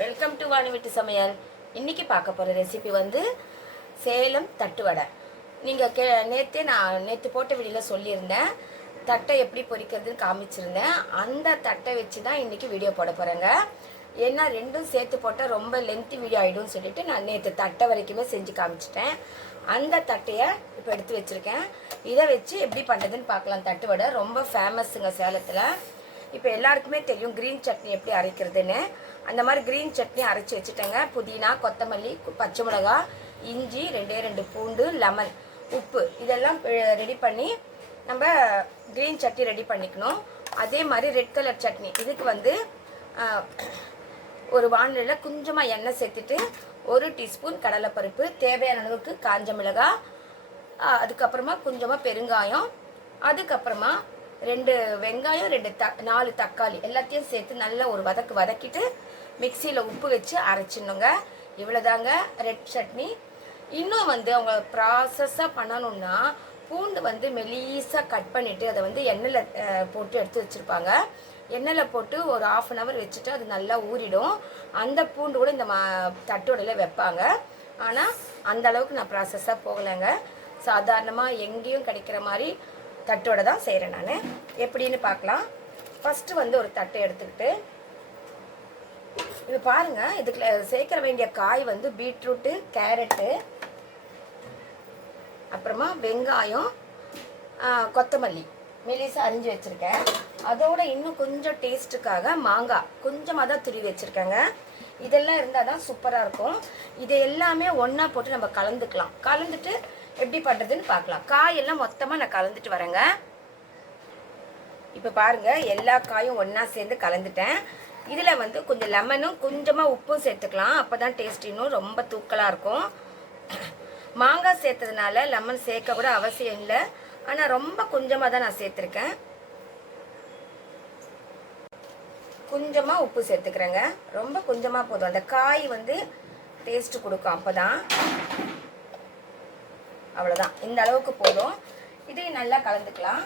Welcome to Vani வீட்டு சமையல். இன்றைக்கி பார்க்க போகிற ரெசிபி வந்து சேலம் தட்டு வடை. நீங்கள் கே நேற்றே நான் நேற்று போட்ட வீடியோவில் சொல்லியிருந்தேன். தட்டை எப்படி பொரிக்கிறதுன்னு காமிச்சிருந்தேன். அந்த தட்டை வச்சு தான் இன்றைக்கி வீடியோ போட போகிறேங்க ஏன்னா ரெண்டும் சேர்த்து போட்டால் ரொம்ப லென்த்து வீடியோ ஆகிடும்னு சொல்லிட்டு நான் நேற்று தட்டை வரைக்குமே செஞ்சு காமிச்சிட்டேன். அந்த தட்டையை இப்போ எடுத்து வச்சுருக்கேன். இதை வச்சு எப்படி பண்ணுறதுன்னு பார்க்கலாம். தட்டு வடை ரொம்ப ஃபேமஸுங்க சேலத்தில். இப்போ எல்லாருக்குமே தெரியும் க்ரீன் சட்னி எப்படி அரைக்கிறதுன்னு. அந்த மாதிரி க்ரீன் சட்னி அரைச்சி வச்சுட்டேங்க. புதினா கொத்தமல்லி பச்சை மிளகா இஞ்சி ரெண்டே ரெண்டு பூண்டு லெமன் உப்பு. இதெல்லாம் ரெடி பண்ணி நம்ம க்ரீன் சட்னி ரெடி பண்ணிக்கணும். அதே மாதிரி ரெட் கலர் சட்னி. இதுக்கு வந்து ஒரு வானிலையில் கொஞ்சமாக எண்ணெய் சேர்த்துட்டு ஒரு டீஸ்பூன் கடலைப்பருப்பு தேவையான அளவுக்கு காஞ்ச மிளகாய் அதுக்கப்புறமா கொஞ்சமாக பெருங்காயம் அதுக்கப்புறமா ரெண்டு வெங்காயம் ரெண்டு த நாலு தக்காளி எல்லாத்தையும் சேர்த்து நல்லா ஒரு வதக்கு வதக்கிட்டு மிக்சியில் உப்பு வச்சு அரைச்சிடணுங்க. இவ்வளோதாங்க ரெட் சட்னி. இன்னும் வந்து அவங்க ப்ராசஸாக பண்ணணும்னா பூண்டு வந்து மெலீஸாக கட் பண்ணிவிட்டு அதை வந்து எண்ணெயில் போட்டு எடுத்து வச்சுருப்பாங்க. எண்ணெயில் போட்டு ஒரு ஆஃப் அன் ஹவர் வச்சுட்டு அது நல்லா ஊறிடும். அந்த பூண்டு கூட இந்த மா தட்டோடையில் வைப்பாங்க. ஆனால் அந்த அளவுக்கு நான் ப்ராசஸாக போகலைங்க. சாதாரணமாக எங்கேயும் கிடைக்கிற மாதிரி தட்டோட தான் செய்கிறேன் நான். எப்படின்னு பார்க்கலாம். ஃபஸ்ட்டு வந்து ஒரு தட்டை எடுத்துக்கிட்டு இது பாருங்க இதுக்கு சேர்க்கிற வேண்டிய காய் வந்து பீட்ரூட்டு கேரட்டு அப்புறமா வெங்காயம் கொத்தமல்லி. மெலிசு அரிஞ்சு வச்சுருக்கேன். அதோட இன்னும் கொஞ்சம் டேஸ்ட்டுக்காக மாங்காய். கொஞ்சமாக தான் துருவி வச்சுருக்கேங்க. இதெல்லாம் இருந்தால் தான் சூப்பராக இருக்கும். இது எல்லாமே ஒன்றா போட்டு நம்ம கலந்துக்கலாம். கலந்துட்டு எப்படி பண்ணுறதுன்னு பார்க்கலாம். காயெல்லாம் மொத்தமாக நான் கலந்துட்டு வரேங்க. இப்போ பாருங்க எல்லா காயும் ஒன்றா சேர்ந்து கலந்துட்டேன். இதில் வந்து கொஞ்சம் லெமனும் கொஞ்சமாக உப்பும் சேர்த்துக்கலாம். அப்போ தான் டேஸ்ட் இன்னும் ரொம்ப தூக்கலாக இருக்கும். மாங்காய் சேர்த்ததுனால லெமன் சேர்க்க கூட அவசியம் இல்லை. ஆனால் ரொம்ப கொஞ்சமாக தான் நான் சேர்த்துருக்கேன். கொஞ்சமாக உப்பு சேர்த்துக்கிறேங்க. ரொம்ப கொஞ்சமாக போதும். அந்த காய் வந்து டேஸ்ட் கொடுக்கும் அப்போ தான் அவ்வளோதான் இந்த அளவுக்கு போதும். இதையும் நல்லா கலந்துக்கலாம்.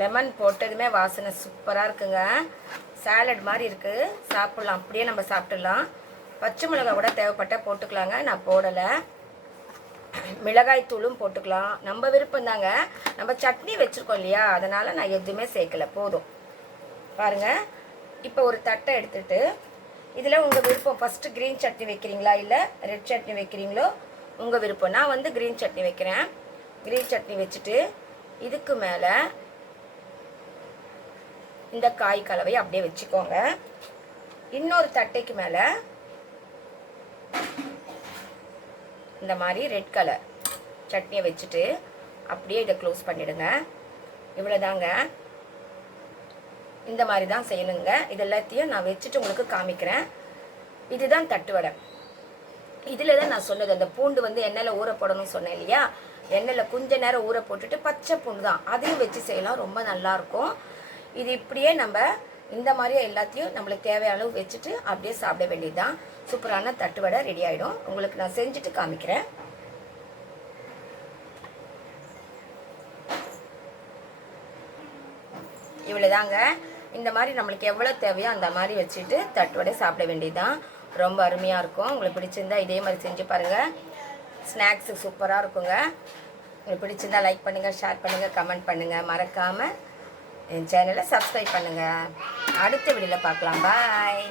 லெமன் போட்டதுமே வாசனை சூப்பராக இருக்குங்க. சாலட் மாதிரி இருக்குது சாப்பிட்லாம். அப்படியே நம்ம சாப்பிட்டுடலாம். பச்சை மிளகாய் கூட தேவைப்பட்டால் போட்டுக்கலாங்க. நான் போடலை. மிளகாய் தூளும் போட்டுக்கலாம். நம்ம விருப்பம் தாங்க நம்ம சட்னி வச்சுருக்கோம் இல்லையா? அதனால் நான் எதுவுமே சேர்க்கல. போதும். பாருங்க. இப்போ ஒரு தட்டை எடுத்துட்டு இதில் உங்கள் விருப்பம் ஃபஸ்ட்டு க்ரீன் சட்னி வைக்கிறீங்களா? இல்லை ரெட் சட்னி வைக்கிறீங்களோ? உங்கள் விருப்பம். நான் வந்து க்ரீன் சட்னி வைக்கிறேன். க்ரீன் சட்னி வச்சுட்டு இதுக்கு மேலே இந்த காய் கலவையை அப்படியே வச்சுக்கோங்க. இன்னொரு தட்டைக்கு மேலே இந்த மாதிரி ரெட் கலர் சட்னியை வச்சுட்டு அப்படியே இதை க்ளோஸ் பண்ணிடுங்க. இவ்வளோதாங்க இந்த மாதிரி தான் செய்யணுங்க. இது எல்லாத்தையும் நான் வச்சுட்டு உங்களுக்கு காமிக்கிறேன். இதுதான் தட்டு வடை. இதில் தான் நான் சொன்னது அந்த பூண்டு வந்து எண்ணெயில் ஊற போடணும்னு சொன்னேன் இல்லையா? எண்ணெயில் கொஞ்ச நேரம் ஊற போட்டுட்டு பச்சை பூண்டு தான் அதையும் வச்சு செய்யலாம். ரொம்ப நல்லாயிருக்கும் இது இப்படியே நம்ம இந்த மாதிரியே எல்லாத்தையும் நம்மளுக்கு தேவையான அளவு வச்சுட்டு அப்படியே சாப்பிட வேண்டியது தான் சூப்பரான தட்டு வடை ரெடி ஆகிடும் உங்களுக்கு நான் செஞ்சுட்டு காமிக்கிறேன். இவ்வளோதாங்க இந்த மாதிரி நம்மளுக்கு எவ்வளோ தேவையோ அந்த மாதிரி வச்சுட்டு தட்டு வடை சாப்பிட வேண்டியதுதான். ரொம்ப அருமையாக இருக்கும். உங்களுக்கு பிடிச்சிருந்தா இதே மாதிரி செஞ்சு பாருங்கள் ஸ்நாக்ஸு சூப்பராக இருக்குங்க. உங்களுக்கு பிடிச்சிருந்தா லைக் பண்ணுங்கள் ஷேர் பண்ணுங்கள் கமெண்ட் பண்ணுங்கள் மறக்காமல் என் சேனலை சப்ஸ்கிரைப் பண்ணுங்கள் அடுத்த வீடியோவில் பார்க்கலாம். பாய்.